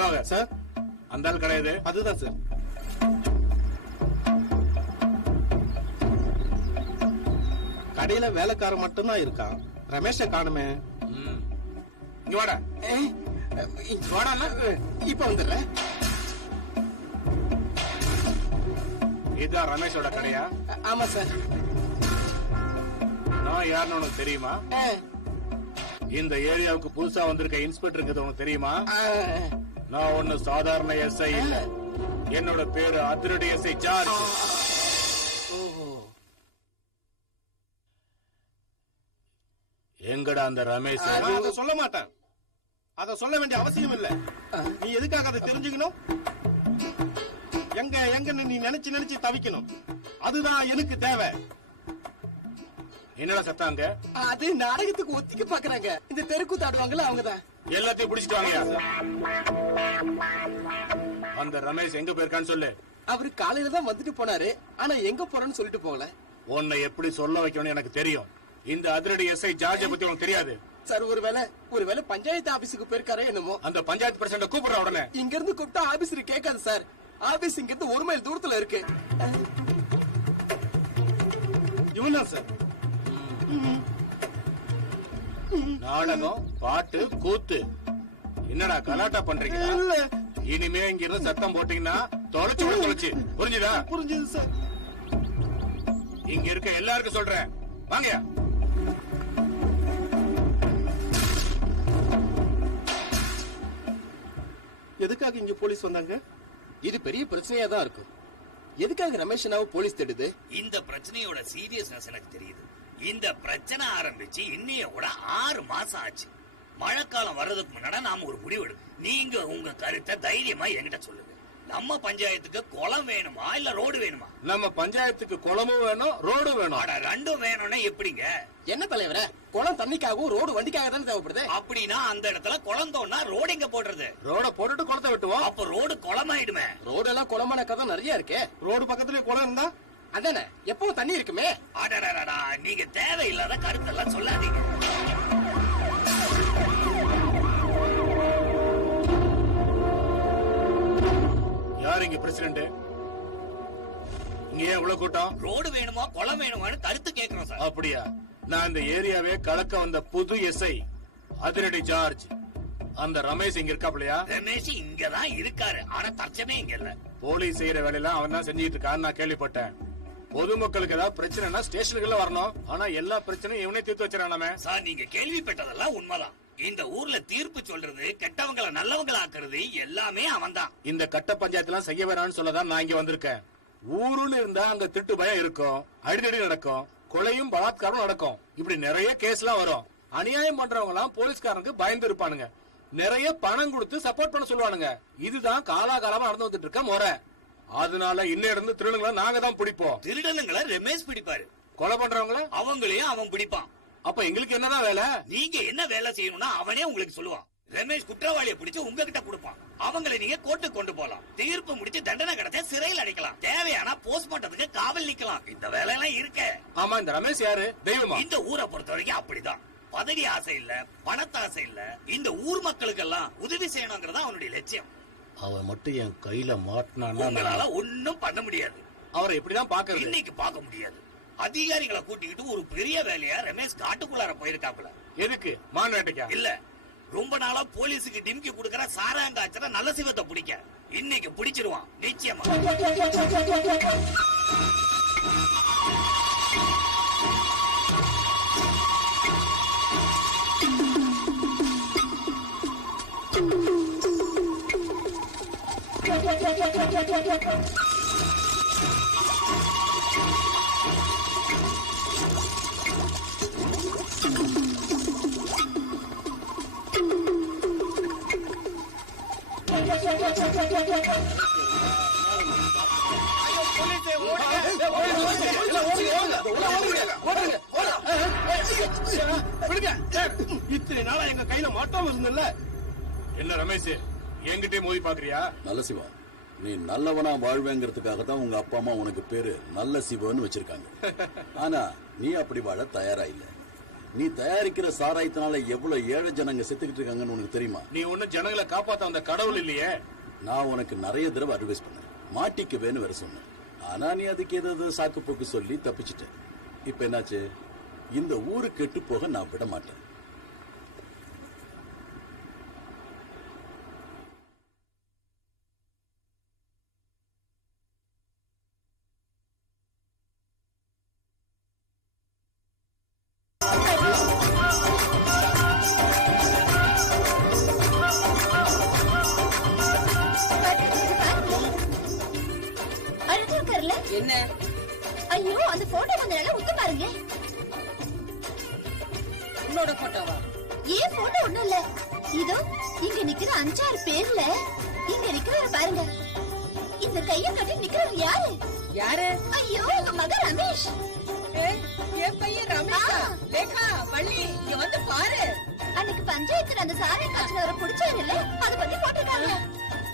Diwakar sir, அந்த ஆள் கிடையாது. அதுதான் சார். கடையில வேலைக்காரன் மட்டும்தான் இருக்கான். ரமேஷ காணுமே. இங்க வாடா. வாடா. இப்ப வந்துடுறேன். இதுதான் ரமேஷோட கடையா? ஆமா சார். நான் யாருன்னு உனக்கு தெரியுமா? இந்த ஏரியாவுக்கு புதுசா வந்திருக்க இன்ஸ்பெக்டருக்கு உனக்கு தெரியுமா? நான் ஒண்ணு சாதாரண எஸ்ஐ இல்ல. என்னோட பேரு அதிரடி எஸ்ஐ ஜார்ஜ். எங்கடா அந்த ரமேஷ்? அதை சொல்ல மாட்டேன். அத சொல்ல வேண்டிய அவசியம் இல்ல. நீ எதுக்காக அதை தெரிஞ்சுக்கணும்? எங்க எங்கன்னு நீ நினைச்சு நினைச்சு தவிக்கணும். அதுதான் எனக்கு தேவை. என்னடா சத்தாங்க? அது நாடகத்துக்கு ஒத்திக்க பாக்குறாங்க. இந்த தெருக்கூத்து ஆடுவாங்கல்ல, அவங்கதான். எல்லாத்தையும் பிடிச்சிட்டு வாங்க. அந்த ரமேஷ் எங்க போயிருக்கான்னு சொல்லு. அவரு காலையில தான் வந்துட்டு போனாரு. ஆனா எங்க போறேன்னு சொல்லிட்டு போகல. உன்னை எப்படி சொல்ல வைக்கணும்னு எனக்கு தெரியும். இந்த அதிரடி எஸ்ஐ ஜார்ஜ் பத்தி உனக்கு தெரியாது சார். ஒருவேளை பஞ்சாயத்து ஆபீஸுக்கு போயிருக்காரே என்னமோ. அந்த பஞ்சாயத்து பிரசிடண்ட் கூப்பிடுற உடனே இங்க இருந்து கூப்பிட்டா ஆபீஸ்ல கேட்காது சார். ஆபீஸ் இங்க இருந்து 1 மைல் தூரத்துல இருக்கு. இவன்தான் சார். நாடகம், பாட்டு, கூத்து. என்னடா கலாட்டா பண்றீங்க? இனிமே இங்க இருந்து சத்தம் போட்டீங்கன்னா தொலைச்சு. புரிஞ்சுதா? புரிஞ்சுது சார். இங்க இருக்க எல்லாருக்கும் சொல்றேன், வாங்க. எதுக்காக இங்க போலீஸ் வந்தாங்க? இது பெரிய பிரச்சனையா தான் இருக்கும். எதுக்காக ரமேஷனாவை போலீஸ் தேடுது? இந்த பிரச்சனையோட சீரியஸ்னஸ் எனக்கு தெரியுது. இந்த பிரச்சனை ஆரம்பிச்சு இன்னைய கூட 6 மாசம் ஆச்சு. மழைக்காலம் வர்றதுக்கு முன்னாடி நாம ஒரு முடிவு எடுக்கும். நீங்க உங்க கருத்தை தைரியமா என்கிட்ட சொல்லுங்க. நம்ம பஞ்சாயத்துக்கு குளம் வேணுமா இல்ல ரோடு வேணுமா? நம்ம பஞ்சாயத்துக்கு குளமும் வேணும், ரோடும் வேணும். ரெண்டும் வேணும்னா எப்படிங்க? என்ன தலைவரே, குளம் தண்ணிக்காகவும் ரோடு வண்டிக்காக தானே தேவைப்படுது. அப்படின்னா அந்த இடத்துல குளம் தோண்டா ரோடு எங்க போடுறது? ரோட போட்டுட்டு குளத்தை வெட்டுவோம். அப்ப ரோடு குளமாயிடுமே. ரோடு எல்லாம் குளமான கதை நிறைய இருக்கு. ரோடு பக்கத்துல குளம் இருந்தா அதானே எப்பவும் தண்ணி இருக்குமே. அடடடா, நீங்க தேவையில்லாத கருத்தெல்லாம் சொல்லாதீங்க. யார் இங்க பிரசிடண்ட்? இங்க ஏன் இவ்வளவு கூட்டம்? ரோடு வேணுமா குளம் வேணுமான்னு கருத்து கேட்கிறோம் சார். அப்படியா? நான் இந்த ஏரியாவே கலக்க வந்த புது எஸ்ஐ அதிரடி ஜார்ஜ். அந்த ரமேஷ் இங்க இருக்காப்லையா? ரமேஷ் இங்கதான் இருக்காரு, ஆனா தற்சமே இங்க இல்ல. போலீஸ் செய்யற வேலையெல்லாம் அவன் தான் செஞ்சுட்டு இருக்கான்னு நான் கேள்விப்பட்டேன். பொதுமக்களுக்கு ஏதாவது பிரச்சனைனா ஸ்டேஷனுக்குள்ள வரணும். ஆனா எல்லா பிரச்சனையும் இவனே தீர்த்து வச்சிடறானே. சார், நீங்க கேள்விப்பட்டதெல்லாம் உண்மைதான். இந்த ஊர்ல தீர்ப்பு சொல்றது, கெட்டவங்களை நல்லவங்களை ஆக்குறது எல்லாமே அவன் தான். இந்த கட்ட பஞ்சாயத்து எல்லாம் செய்ய வேணாம்னு சொல்லதான் நான் இங்க வந்திருக்கேன். ஊருன்னு இருந்தா அங்க திட்டு பயம் இருக்கும், அடிதடி நடக்கும், கொலையும் பலாத்காரம் நடக்கும். இப்படி நிறைய கேஸ் எல்லாம் வரும். அநியாயம் பண்றவங்க எல்லாம் போலீஸ்காரனுக்கு பயந்து இருப்பானுங்க. நிறைய பணம் கொடுத்து சப்போர்ட் பண்ண சொல்லுவானுங்க. இதுதான் காலாகாலமா நடந்து வந்துட்டு இருக்க முறை. அதனால இன்னும் இருந்து திருடங்களை நாங்க தான் பிடிப்போம். திருடனுங்களை ரமேஷ் பிடிப்பாரு, கொலை பண்றவங்கள அவங்களையும் அவன் பிடிப்பான். அப்ப எங்களுக்கு என்னதான் வேலை? நீங்க என்ன வேலை செய்யணும்னா அவனே உங்களுக்கு சொல்லுவான். ரமேஷ் குற்றவாளியை பிடிச்சு உங்ககிட்ட கொடுப்பான். அவங்களை நீங்க கோர்ட்டுக்கு கொண்டு போலாம். தீர்ப்பு முடிச்சு தண்டனை கிடைச்சா சிறையில் அடைக்கலாம். தேவையானா போஸ்ட்மார்ட்டத்துக்கு காவல் நிக்கலாம். இந்த வேலை எல்லாம் இருக்க. ஆமா, இந்த ரமேஷ் யாரு? தெய்வமா? இந்த ஊரை பொறுத்த வரைக்கும் அப்படிதான். பதவி ஆசை இல்ல, பணத்தாசை இல்ல. இந்த ஊர் மக்களுக்கு எல்லாம் உதவி செய்யணுங்கிறதா அவனுடைய லட்சியம். அவன் மட்டும் என் கையில மாட்டினான்னா உங்களால ஒன்னும் பண்ண முடியாது. அவரை எப்படிதான் பாக்குறது? இன்னைக்கு பார்க்க முடியாது. அதிகாரிகளை கூட்டிக்கிட்டு ஒரு பெரிய வேலையா ரமேஷ் காட்டுக்குள்ளார போயிருக்காப்புல. எதுக்கு? மான் வேட்டைக்கா? இல்ல, ரொம்ப நாளா போலீஸுக்கு டிம்கி கொடுக்கற சாராங்காச்சர நல்ல சிவத்தை பிடிக்க. இன்னைக்கு பிடிச்சிருவான் நிச்சயமா. இத்தனை நாளா எங்க கையில மாட்டாம இருந்தல. என்ன ரமேஷ், என்கிட்டே மோதி பாக்குறியா? நல்ல சிவா, நீ நல்லவனா வாழ்வேங்கிறதுக்காக தான் உங்க அப்பா அம்மா உனக்கு பேரு நல்ல சிவன்னு வச்சிருக்காங்க. ஆனா நீ அப்படி வாழ தயாரா இல்ல. நீ தயாரிக்கிற சாராயத்தினால எவ்வளவு ஏழை ஜனங்க செத்துக்கிட்டு இருக்காங்கன்னு உனக்கு தெரியுமா? நீ ஒன்னும் ஜனங்களை காப்பாத்த அந்த கடவுள் இல்லையே. நான் உனக்கு நிறைய தடவை அட்வைஸ் பண்ணேன், மாட்டிக்கவேன்னு வேற சொன்னேன். ஆனா நீ அதுக்கு ஏதாவது சாக்கு போக்கு சொல்லி தப்பிச்சிட்ட. இப்ப என்னாச்சு? இந்த ஊரு கெட்டு போக நான் விட மாட்டேன். என்ன? ஐயோ, அந்த போட்டோ கொஞ்ச நாளா உத்து பாருங்க. உன்னோட போட்டோவா? ஏன் போட்டோ ஒண்ணும் இல்ல. இதோ இங்க நிக்கிற 5-6 பேர்ல இங்க நிக்கிறவர பாருங்க. இந்த கைய கட்டி நிக்கிறவங்க யாரு? யாரு? ஐயோ, உங்க மகன் ரமேஷ். என் பையன் ரமேஷா? லேகா, வள்ளி, இங்க வந்து பாரு. அன்னைக்கு பஞ்சாயத்துல அந்த சாரை காய்ச்சல புடிச்சாரு இல்ல, அத பத்தி போட்டுருக்காங்க.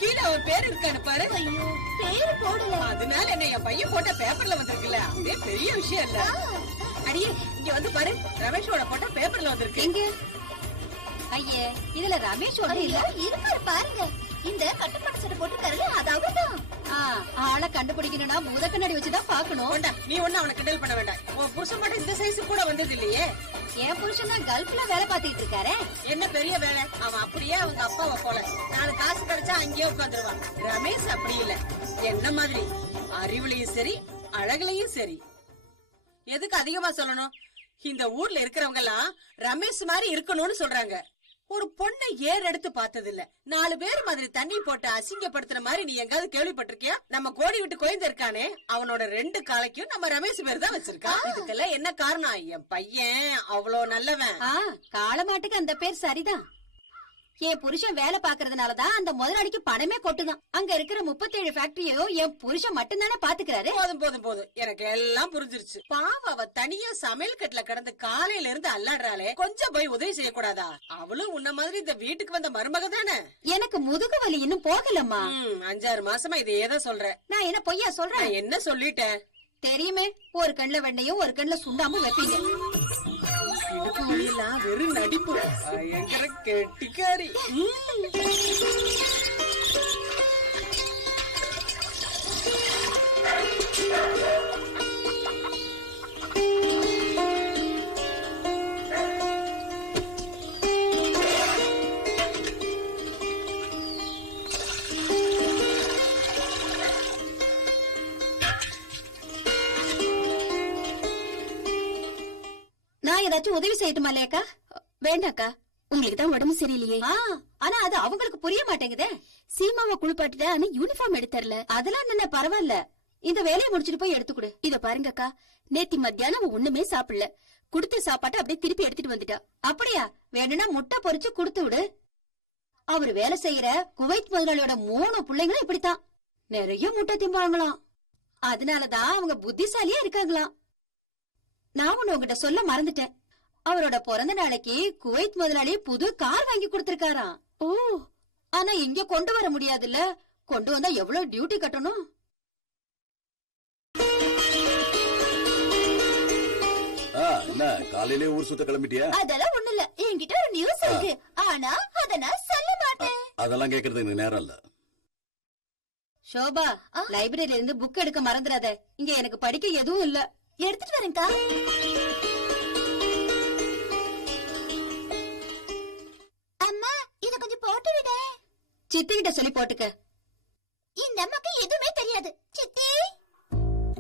கீழே அவன் பேர் இருக்கான்னு பாரு. ஐயோ, பேரு போடல. அதனால என்ன, என் பையன் போட்ட பேப்பர்ல வந்திருக்குல்ல, அதே பெரிய விஷயம் இல்ல. அடியே, இங்க வந்து பாரு, ரமேஷோட போட்டோ பேப்பர்ல வந்திருக்கு. எங்க? ஐயே, இதுல ரமேஷ் ஒண்ணு இல்ல. இருக்காரு பாருங்க. இந்த கட்டுப்பாடு சட்டை போட்டுருக்காருல்ல, அது அவர்தான். ஆளை கண்டுபிடிக்கணும்னா பூத கண்ணாடி வச்சுதான் பாக்கணும். நீ ஒண்ணு அவனை கிண்டல் பண்ண வேண்டாம். உன் புருஷன் மட்டும் இந்த சைஸ் கூட வந்தது இல்லையே. என் புருஷன் தான் கல்ஃப்ல வேலை பார்த்துட்டு இருக்காரு. என்ன பெரிய வேலை? அவன் அப்படியே அவங்க அப்பாவை போல 4 காசு கிடைச்சா அங்கேயே உட்காந்துருவான். ரமேஷ் அப்படி இல்ல, என்ன மாதிரி அறிவுலையும் சரி அழகுலையும் சரி. எதுக்கு அதிகமா சொல்லணும்? இந்த ஊர்ல இருக்கிறவங்க எல்லாம் ரமேஷ் மாதிரி இருக்கணும்னு சொல்றாங்க. ஒரு பொண்ணை ஏர் எடுத்து பார்த்தது இல்ல. 4 பேர் மாதிரி தண்ணி போட்டு அசிங்கப்படுத்துற மாதிரி நீ எங்காவது கேள்விப்பட்டிருக்கியா? நம்ம கோடி விட்டு கோயந்து இருக்கானே, அவனோட 2 காலைக்கும் நம்ம ரமேஷ் பேர் தான் வச்சிருக்கான். இதுக்கெல்லாம் என்ன காரணம்? என் பையன் அவ்வளோ நல்லவன். காலமாட்டுக்கு அந்த பேர் சரிதான். என் புருஷன் வேலை பாக்குறதுனாலதான் அந்த முதலாளிக்கு பணமே கொட்டுதான். அங்க இருக்கிற 37 ஃபேக்டரியையும் என் புருஷன் மட்டும்தானே பாத்துக்கிறாரு. போதும் போதும் போதும், எனக்கு எல்லாம் புரிஞ்சிருச்சு. பாவம், அவ தனியா சமையல் கட்டுல கிடந்து காலையில இருந்து அல்லாடுறாளே, கொஞ்சம் போய் உதவி செய்யக்கூடாதா? அவளும் உன்ன மாதிரி இந்த வீட்டுக்கு வந்த மருமக தானே. எனக்கு முதுகு வலி இன்னும் போகலம்மா. 5-6 மாசமா இதையே தான் சொல்றேன். நான் என்ன பொய்யா சொல்றேன்? என்ன சொல்லிட்டேன் தெரியுமே, ஒரு கண்ணுல வெண்ணையும் ஒரு கண்ணுல சுண்டாமும் வைப்பீங்க. இடுப்பு வழியெல்லாம் வெறும் நடிப்பு. பயங்கர கெட்டிக்காரி. நான் ஏதாச்சும் உதவி செய்யட்டுமா இல்லையாக்கா? வேண்டாக்கா, உங்களுக்கு தான் உடம்பு சரியில்லையே. ஆனா அது அவங்களுக்கு புரிய மாட்டேங்குதே. சீமாவை குளிப்பாட்டிட்ட, ஆனா யூனிஃபார்ம் எடுத்தரல. அதெல்லாம் என்ன பரவாயில்ல, இந்த வேலையை முடிச்சிட்டு போய் எடுத்துக்கூடு. இத பாருங்கக்கா, நேத்தி மத்தியானம் ஒண்ணுமே சாப்பிடல. குடுத்த சாப்பாட்டை அப்படியே திருப்பி எடுத்துட்டு வந்துட்டா. அப்படியா? வேணும்னா முட்டை பொரிச்சு குடுத்து விடு. அவரு வேலை செய்யற குவைத் முதலாளியோட 3 பிள்ளைங்களும் இப்படித்தான், நிறைய முட்டை திம்பாங்களாம். அதனாலதான் அவங்க புத்திசாலியா இருக்காங்களாம். நான் ஒண்ணு உங்ககிட்ட சொல்ல மறந்துட்டேன். அவரோட பிறந்த நாளைக்கு குவைத் முதலாளி புது கார் வாங்கி கொடுத்திருக்காராம். ஓ, ஆனா இங்க கொண்டு வர முடியாதுல்ல. கொண்டு வந்தா எவ்வளவு டியூட்டி கட்டணும்? என்ன காலையிலே ஊர் சுத்த கிளம்பிட்டியா? அதெல்லாம் ஒண்ணு இல்ல, என்கிட்ட ஒரு நியூஸ் இருக்கு. ஆனா அத நான் சொல்ல மாட்டேன். அதெல்லாம் கேக்குறது எனக்கு நேரம் இல்ல. ஷோபா, லைப்ரரியில இருந்து புக் எடுக்க மறந்துடாத. இங்க எனக்கு படிக்க எதுவும் இல்ல. எடுத்துட்டு வரேன்க்கா. அம்மா, இத கொஞ்சம் போட்டு விட. சித்தி கிட்ட சொல்லி போட்டுக்க. இந்த அம்மாக்கு எதுவுமே தெரியாது. சித்தி,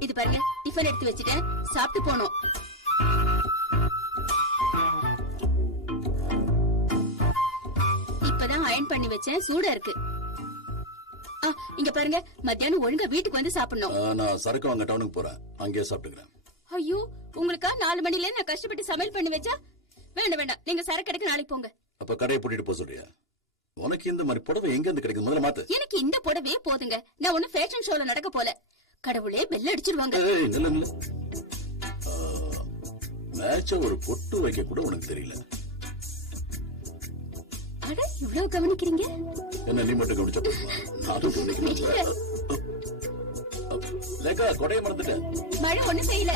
இது பாருங்க, டிஃபன் எடுத்து வச்சிட்டேன், சாப்பிட்டு போனோம். இப்பதான் அயர்ன் பண்ணி வச்சேன், சூடா இருக்கு. இங்க பாருங்க, மத்தியானம் ஒழுங்கா வீட்டுக்கு வந்து சாப்பிடணும். நான் சரக்கு வாங்க டவுனுக்கு போறேன், அங்கேயே சாப்பிட்டுக்கிறேன். ஐயோ, உங்களுக்கா 4 மணில நான் கஷ்டப்பட்டு சமையல் பண்ணி வச்சா? வேண்டாம் வேண்டாம், நீங்க சரக்கு எடுக்க நாளைக்கு போங்க. அப்ப கடையை பூட்டிட்டு போக சொல்றியா? உனக்கு இந்த மாதிரி புடவை எங்க இருந்து கிடைக்கும்? முதல்ல மாத்து. எனக்கு இந்த புடவையே போதுங்க. நான் ஒண்ணு ஃபேஷன் ஷோல நடக்க போல. கடவுளே பெல் அடிச்சிருவாங்க. மேட்ச ஒரு பொட்டு வைக்க கூட உனக்கு தெரியல. அட, இவ்வளவு கவனிக்கிறீங்க? என்ன நீ மட்டும் கவனிச்சா போதுமா? நானும் கவனிக்கிறேன். லேக்கா, கொடையை மறந்துட்டேன். மழை ஒண்ணு செய்யல.